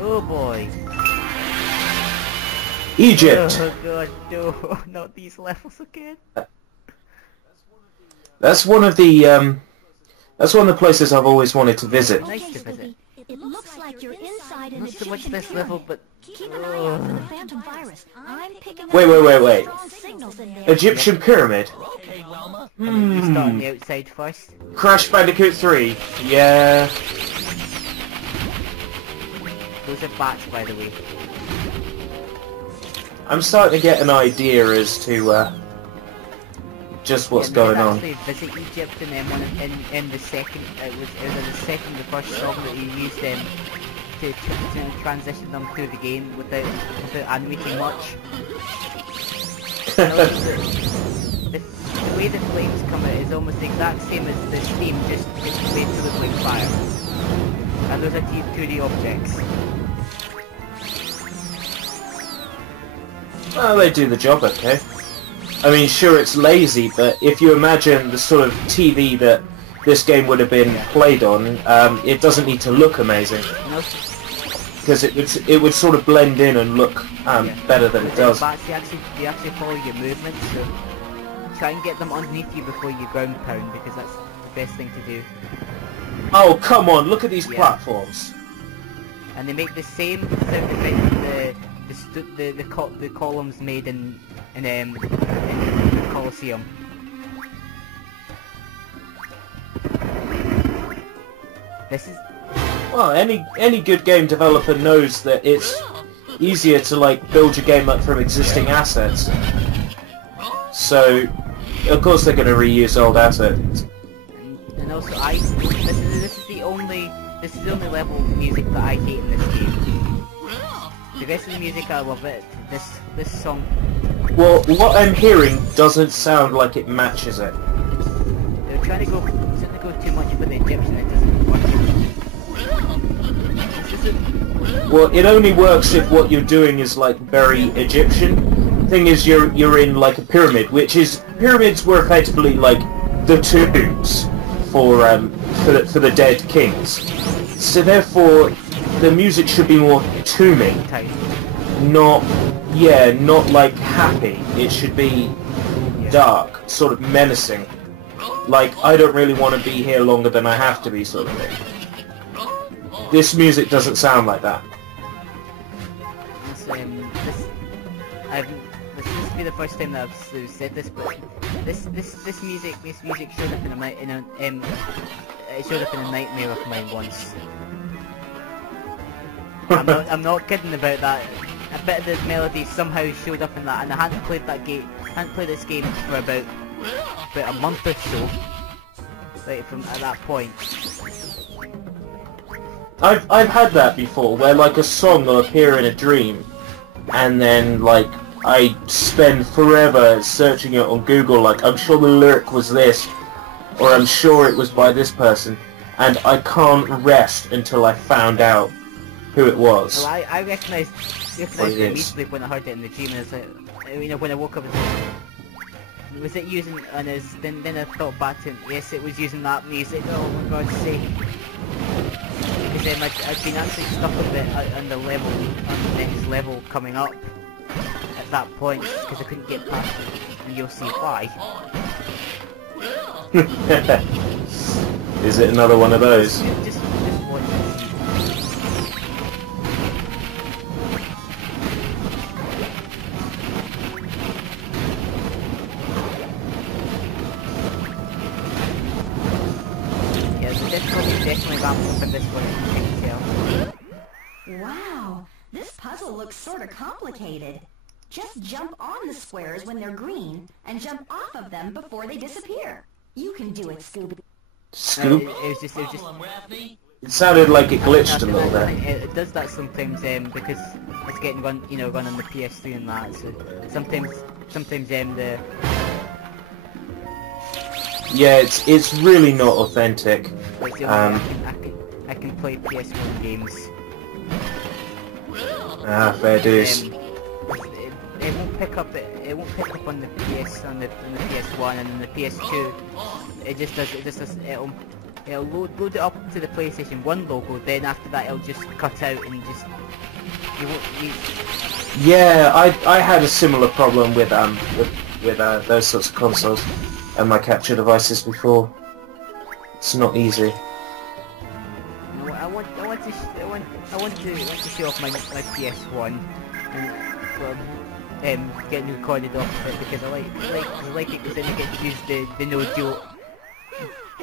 Oh boy. Egypt. Oh god, no, not these levels again. That's one of the places I've always wanted to visit. Nice to visit. It looks like you're inside an Not so much Egyptian this level, but Keep an eye out for the phantom virus. I'm picking up Wait. strong signals in there. Egyptian pyramid. you start on the outside first. Crash Bandicoot 3. Yeah. Those are bats, by the way. I'm starting to get an idea as to just what's going on. Actually visit Egypt, and then in the second, it was the first song that you used to transition them through the game without animating much. The way the flames come out is almost the exact same as the steam, just made to look like fire. And those are 2D objects. Well, they do the job okay. I mean, sure, it's lazy, but if you imagine the sort of TV that this game would have been played on, it doesn't need to look amazing. Because it would sort of blend in and look better than it does. Bats, they actually follow your movements, so try and get them underneath you before you ground pound, because that's the best thing to do. Oh, come on, look at these platforms. And they make the same sound effect the columns made in the Colosseum. This is... Well, any good game developer knows that it's easier to like build your game up from existing assets. So, of course they're going to reuse old assets. And also, this is the only level of music that I hate in this game. The rest of the music I love it. This song. Well, what I'm hearing doesn't sound like it matches it. They're trying to go too much for the Egyptian. It doesn't work. Well, it only works if what you're doing is like very Egyptian. Thing is, you're in like a pyramid, pyramids were effectively like the tombs for the dead kings. So therefore, the music should be more tombing, not like happy. It should be dark, sort of menacing. Like, I don't really want to be here longer than I have to be, sort of thing. This music doesn't sound like that. This seems to be the first time that I've said this, but this music showed up it showed up in a nightmare of mine once. I'm not kidding about that. A bit of the melody somehow showed up in that, and I hadn't played this game for about a month or so. Like from at that point. I've had that before, where like a song will appear in a dream, and then like I spend forever searching it on Google. Like, I'm sure the lyric was this, or I'm sure it was by this person, and I can't rest until I found out who it was. Well, I recognised it immediately when I heard it in the dream. And when I woke up, was it using? And then I thought back to it. Yes, it was using that music. Oh my God's sake! Because I'd been actually stuck a bit on the next level coming up at that point because I couldn't get past it, and you'll see why. Is it another one of those? Just watch this. Yeah, the difficulty definitely ramps up in this one, as you can tell. Wow, this puzzle looks sort of complicated. Just jump on the squares when they're green, and jump off of them before they disappear. You can do it, Scooby. Scoop? It was just... It sounded like it glitched a little bit. It does that sometimes because it's getting run on the PS3 and that. So sometimes the... Yeah, it's really not authentic. Like, I can play PS1 games. Ah, fair dues. It won't pick up. It won't pick up on the PS on the PS1 and then the PS2. It just does. It'll load it up to the PlayStation 1 logo, then after that it'll just cut out and just... You won't... Yeah, I had a similar problem with those sorts of consoles and my capture devices before. It's not easy. No, I want to show off my PS1 and getting recorded off of it because I like it because then I get to use the no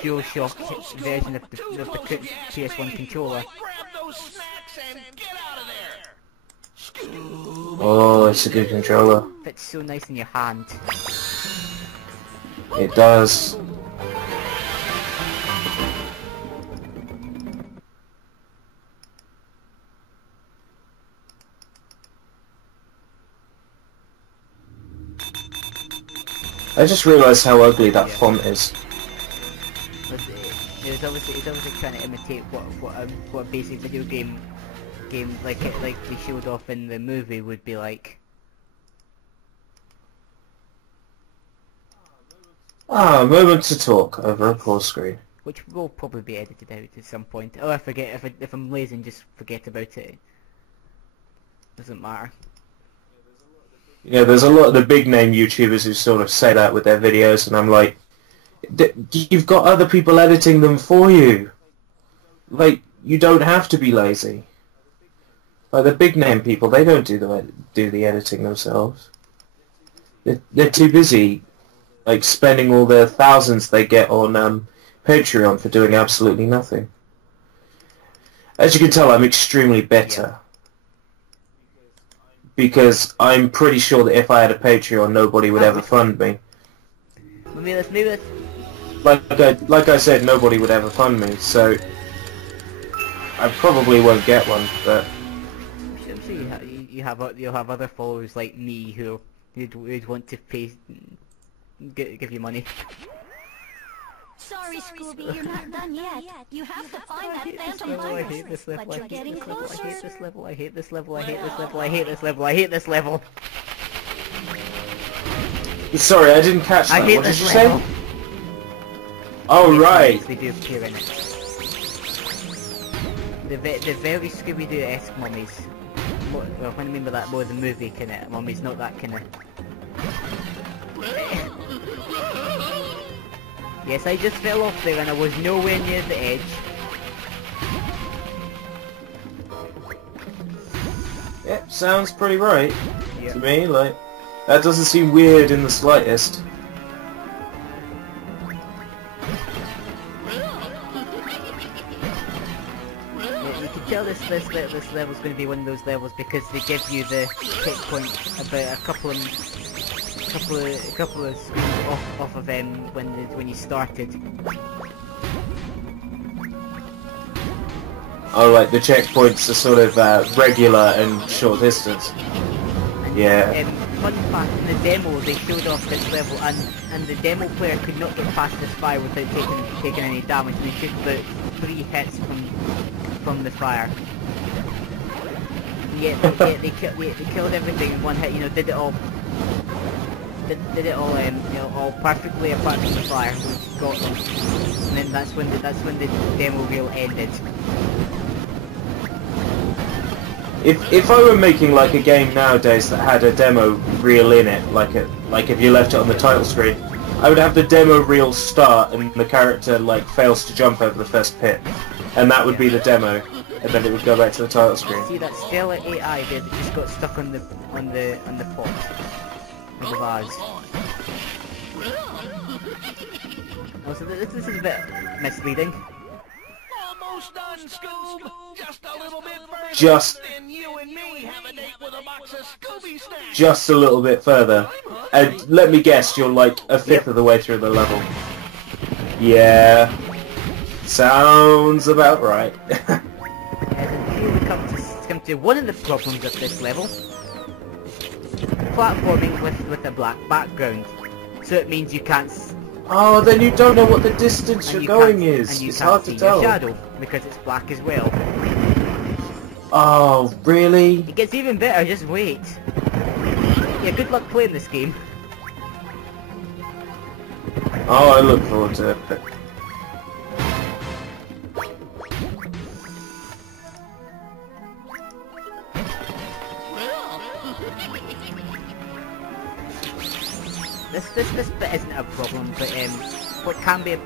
DualShock version of the PS1 controller. Oh, it's a good controller. Fits so nice in your hand. It does. I just realised how ugly that font is. It's obviously trying to imitate what a basic video game like they showed off in the movie would be like. Moment to talk over a pause screen. Which will probably be edited out at some point. Oh, I forget if I'm lazy and just forget about it. Doesn't matter. Yeah, there's a lot of the big name YouTubers who sort of say that with their videos, and I'm like, you've got other people editing them for you. Like, you don't have to be lazy. Like the big name people, they don't do the editing themselves. They're too busy, like spending all the thousands they get on Patreon for doing absolutely nothing. As you can tell, I'm extremely better. Because I'm pretty sure that if I had a Patreon, nobody would ever fund me. Maybe that's... Like I said, nobody would ever fund me, so I probably won't get one. But I'm sure you'll have other followers like me who'd want to pay, give you money. Sorry, Scooby, you're not done yet. You have to find that phantom I hate this level. but you're getting closer. I hate this level. I hate this level. I hate this level. I hate this level. I hate this level. sorry, I didn't catch that. What did you say? Oh right. They do appear in it. The very Scooby-Doo-esque mummies. Well, when I mean by that, more the movie kind of mummies, not that kind of. Yes, I just fell off there and I was nowhere near the edge. Yep, sounds pretty right to me. Like, that doesn't seem weird in the slightest. Yeah, you can tell this level's going to be one of those levels because they give you the checkpoint about a couple of off of them when you started. Oh, like the checkpoints are sort of regular and short distance. And, yeah. Fun fact, in the demo they showed off this level, and the demo player could not get past this fire without taking any damage. They took about 3 hits from the fire. Yeah, they killed everything in 1 hit. You know, did it all. Did it all, you know, all perfectly apart from the fire, which got them. And then that's when the demo reel ended. If I were making like a game nowadays that had a demo reel in it, like if you left it on the title screen, I would have the demo reel start and the character like fails to jump over the first pit, and that would be the demo, and then it would go back to the title screen. See that Stella AI there that just got stuck on the pot. The vase. Also, this is a bit misleading. Almost done, Scoob. Just a little bit further. Just. Then you and me have a date with a box of Scooby snacks. Just a little bit further. And let me guess, you're like a fifth of the way through the level. Yeah. Sounds about right. And here we come to one of the problems of this level. Platforming with a black background, so it means you can't. Oh, then you don't know what the distance you're going is. It's hard to tell. Your shadow because it's black as well. Oh, really? It gets even better. Just wait. Yeah, good luck playing this game. Oh, I look forward to it. this bit isn't a problem, but what can be a...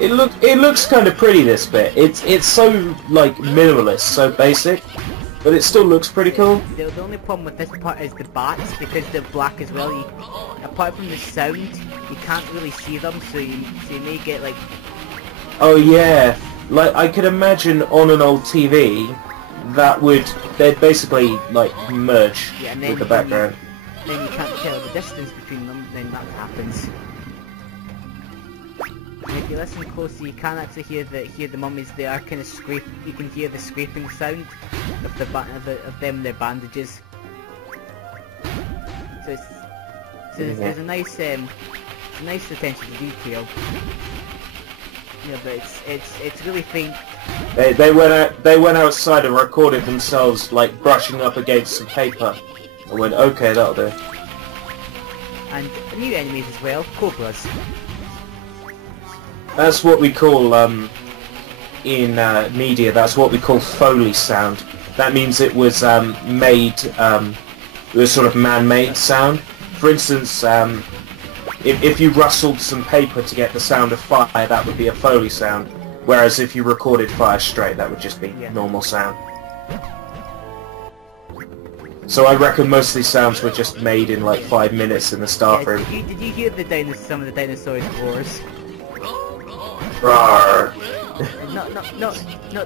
It looks kind of pretty, this bit. It's so like minimalist, so basic, but it still looks pretty cool. The only problem with this part is the bats, because they're black as well. Apart from the sound, you can't really see them, so you may get like... Oh yeah, like I could imagine on an old TV, they'd basically like merge with the background. Then you can't tell the distance between them, then that happens. And if you listen closely, you can actually hear the mummies. They are kind of scrape. You can hear the scraping sound of them in their bandages. So there's a nice attention to detail. Yeah, but it's really faint. They went outside and recorded themselves like brushing up against some paper. I went, okay, that'll do. And new enemies as well, cobras. That's what we call in media. That's what we call Foley sound. That means it was made. It was sort of man-made sound. For instance, if you rustled some paper to get the sound of fire, that would be a Foley sound. Whereas if you recorded fire straight, that would just be normal sound. So I reckon most of these sounds were just made in like 5 minutes in the staff room. Did you hear some of the dinosaurs' roars? Roar. Not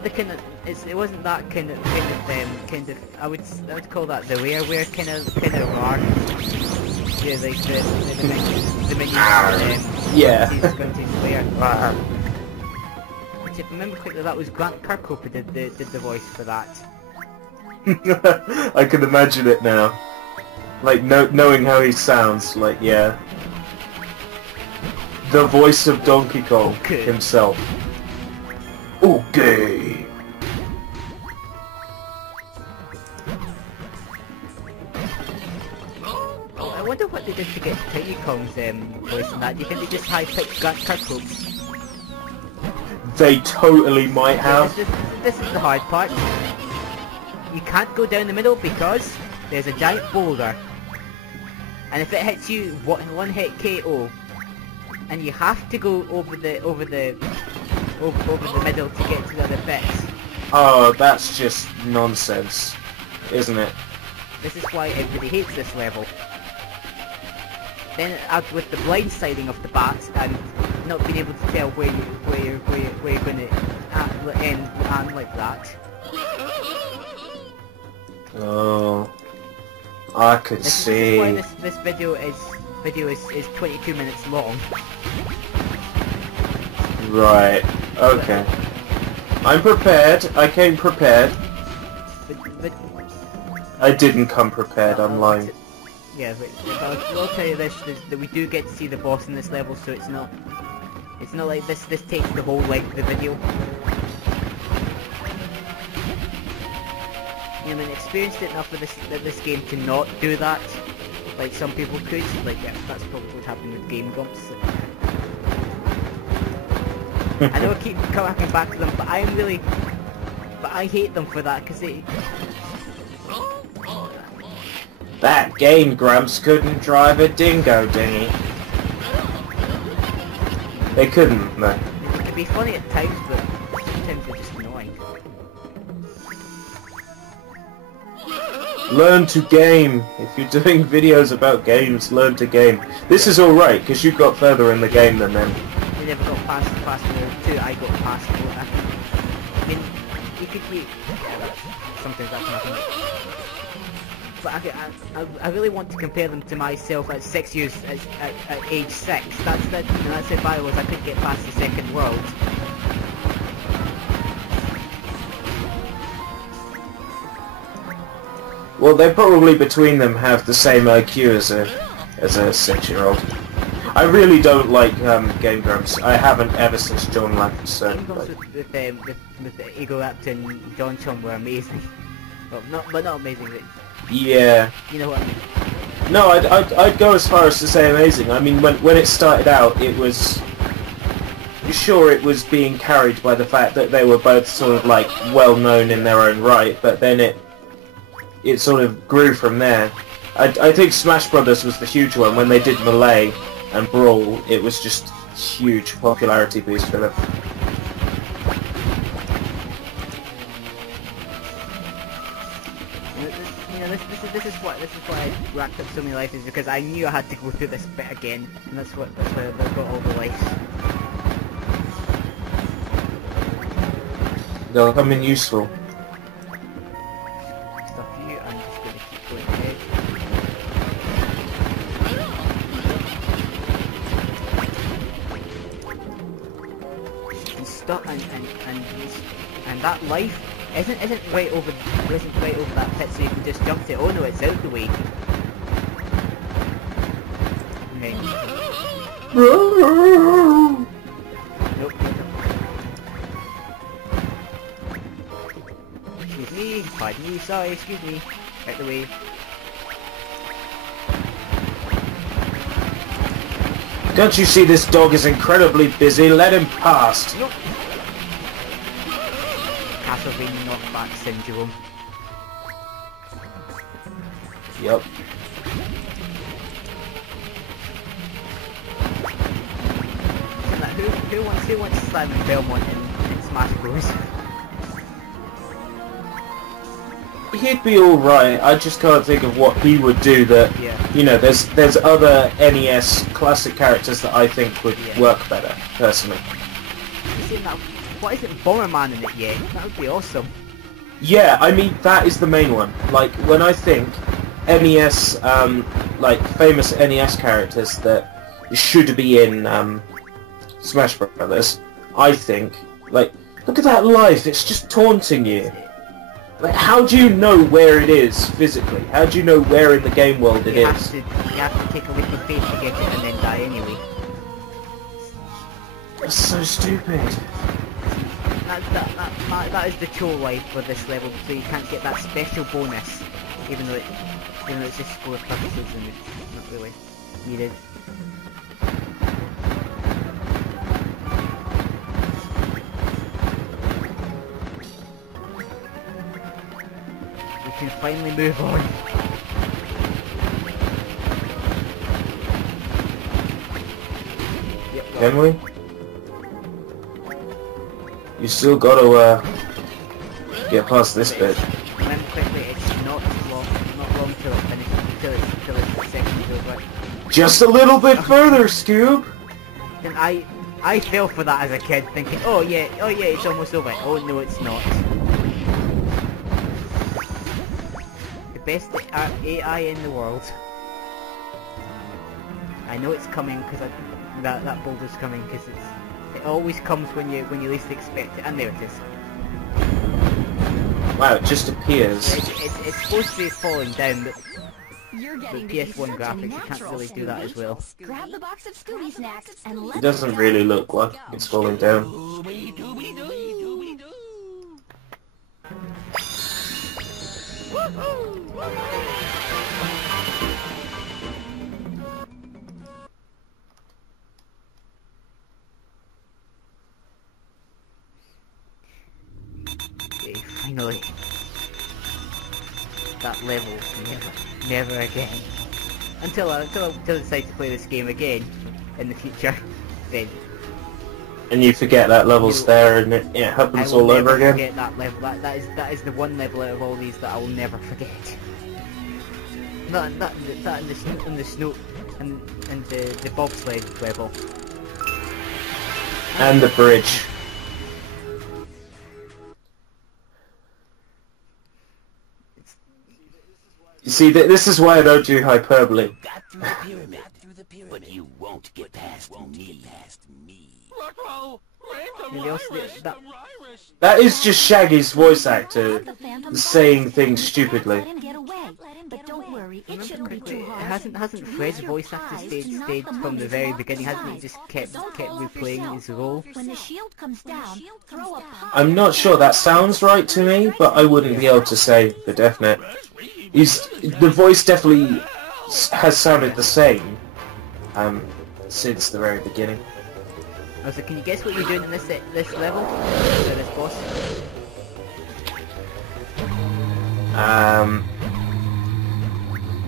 the kind of. It wasn't that kind of. I would call that the rare kind of roar. Yeah, like the minions. Yeah. Which, if I remember correctly, that was Grant Kirkhope who did the voice for that. I can imagine it now. Like, knowing how he sounds, like, yeah. The voice of Donkey Kong himself. Okay. I wonder what they did to get Tiny Kong's voice in that. Do you think they just high-pitched Grant Kirkhope's? They totally might have. This is the hard part. You can't go down the middle because there's a giant boulder, and if it hits you, one hit KO, and you have to go over the middle to get to the other bits. Oh, that's just nonsense, isn't it? This is why everybody hates this level. Then add with the blindsiding of the bats and not being able to tell where you're going to end like that. Oh, I could see. This is why this video is 22 minutes long. Right. Okay. I'm prepared. I came prepared. But I didn't come prepared. I'm lying. Yeah, but I'll tell you this: that we do get to see the boss in this level, so it's not like this takes the whole length of the video. I mean, experienced it enough with this game to not do that, like some people could. Like, yeah, that's probably what happened with Game Grumps. I know I keep coming back to them, but I hate them for that, because they... That Game Grumps couldn't drive a dingo dinghy. They couldn't, no. It can be funny at times, but sometimes they're just annoying. Learn to game. If you're doing videos about games, learn to game. This is alright, because you got further in the game than them. We never got past the 2, I got past the... I mean, you could be... Yeah, sometimes that can happen. But I really want to compare them to myself at 6 years, at age 6. That's if I could get past the second world. Well, they probably between them have the same IQ as a 6-year-old. I really don't like Game Grumps. I haven't ever since John left. So. Game Grumps with Eagle Raptor and John Chum were amazing. But not amazing. Yeah. You know what I mean? No, I'd go as far as to say amazing. I mean, when it started out, it was... Sure, it was being carried by the fact that they were both sort of like well known in their own right, but then it sort of grew from there. I think Smash Brothers was the huge one. When they did Melee and Brawl, it was just huge popularity boost for them. This is why I racked up so many lives, is because I knew I had to go through this bit again, and that's why I've got all the lives. They'll come in useful. Stuff you, I'm just gonna keep going ahead. And stop and that life isn't right over that pit, so you can just jump to it. Oh no, it's out the way. Okay. Nope. Excuse me, pardon me, sorry, excuse me. Out the way. Don't you see this dog is incredibly busy? Let him pass. Nope. Castlevania knockback syndrome. Yep. Who wants Simon Belmont in Smash Bros? He'd be alright, I just can't think of what he would do that, you know, there's other NES classic characters that I think would work better, personally. What isn't Bomberman in it yet? That would be awesome. Yeah, I mean, that is the main one. Like, when I think NES, like, famous NES characters that should be in, Smash Brothers, I think, like, look at that life, it's just taunting you. Like, how do you know where it is physically? How do you know where in the game world it is? You have to take a leap of faith to get it and then die anyway. That's so stupid. That is the troll life for this level, so you can't get that special bonus, even though it's just score purposes and it's not really needed. We can finally move on. Yep, Can we? You still gotta get past this bit. Remember quickly, it's not long till it finishes, till it's the second over. Just a little bit further, Scoob! And I fell for that as a kid, thinking, oh yeah, it's almost over. Oh no, it's not. The best AI in the world. I know it's coming because that boulder's coming because it always comes when you least expect it, and there it is. Wow, it just appears. It's supposed to be falling down, but You're getting PS1 graphics, you can't really do that as well. Grab the box of Scooby snacks and let's It doesn't really look like it's falling down. Okay, finally. That level, never again. Until I decide to play this game again in the future, then. And you forget that level's there and it happens all over again? I will never forget that level. That is the one level out of all these that I will never forget. That and the snow and the bobsled level. And the bridge. You see, this is why I don't do hyperbole. Got through the pyramid, but you won't get past me. That is just Shaggy's voice actor saying things stupidly. let him get away. But don't worry, it shouldn't be too hard. Hasn't Fred's voice actor stayed from the very beginning? Hasn't he just kept replaying his role? When the shield comes down, throw a pop. I'm not sure, that sounds right to me, but I wouldn't be able to say for definite. The voice definitely has sounded the same since the very beginning. Oh, so can you guess what you're doing in this level? This boss?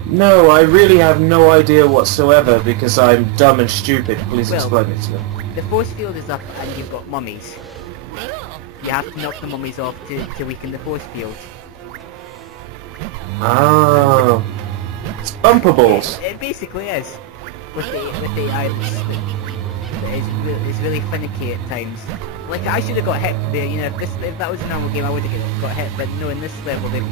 No, I really have no idea whatsoever because I'm dumb and stupid. Please Well, explain it to me. The force field is up and you've got mummies. You have to knock the mummies off to weaken the force field. Oh. It's bumpables. It basically is. With the items. It's really finicky at times. Like, I should have got hit there, you know, if that was a normal game I would have got hit, but no, in this level they...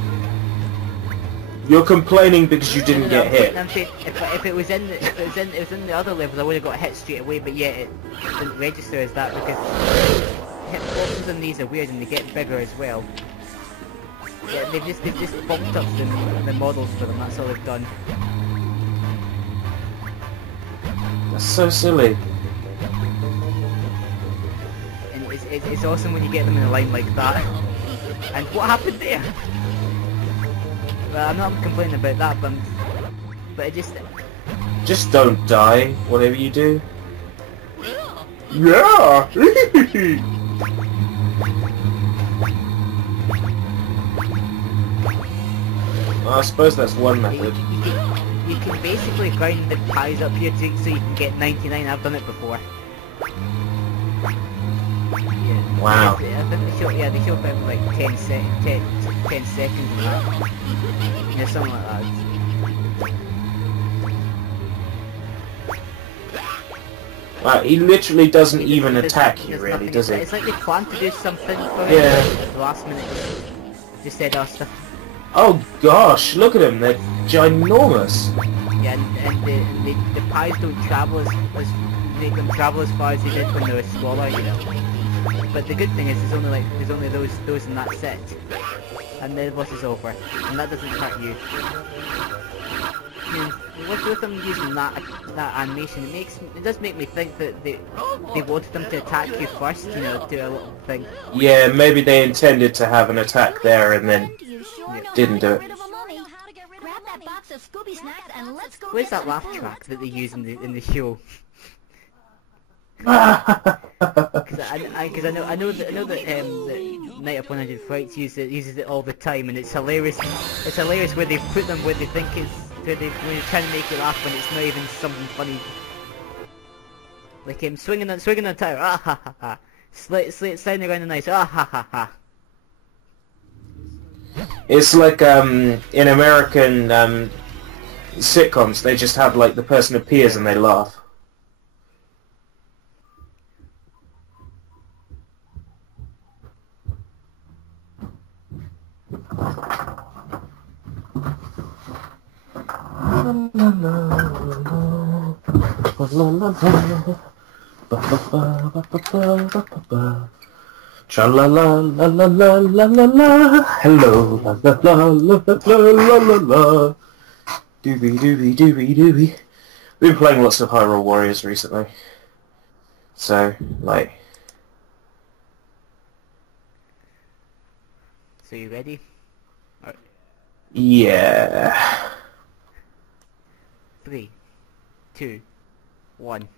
You're complaining because you didn't get hit. I'm saying, if it was in the other levels I would have got hit straight away, but yet it didn't register as that because hitboxes on these are weird and they get bigger as well. Yeah, they've just bumped up the models for them, that's all they've done. That's so silly. And it's awesome when you get them in a line like that. And what happened there? Well, I'm not complaining about that, but it just... Just don't die, whatever you do. Yeah! Well, I suppose that's one method. You can basically grind the pies up here so you can get 99. I've done it before. Yeah. Wow. I think they show about like 10 seconds and that. Yeah, something like that. Wow, he literally doesn't even attack you, really, does he? It's like they plan to do something for it, Yeah. but at the last minute just said, oh, stuff. Oh gosh, look at them, they're ginormous. Yeah, and the pies don't travel they don't travel as far as they did when they were smaller, you know. But the good thing is there's only those in that set. And the boss is over. And that doesn't hurt you. With them using that animation, it does make me think that they wanted them to attack you first, you know, do a little thing. Yeah, maybe they intended to have an attack there and then didn't do it. Where's that laugh track that they use in the show? Because I know that Night of 100 Frights uses it all the time, and it's hilarious. It's hilarious where they put them where they think it's when you're trying to make you laugh when it's not even something funny. Like him swinging on the tire, ah ha ha ha. Sliding around the ice, ah ha ha ha. It's like in American sitcoms, they just have like the person appears and they laugh. Tra la la la la la la la la. Hello la la la la la la la. Doobie doobie doobie doobie. We've been playing lots of Hyrule Warriors recently. So, like... So you ready? Yeah. 3, 2, 1.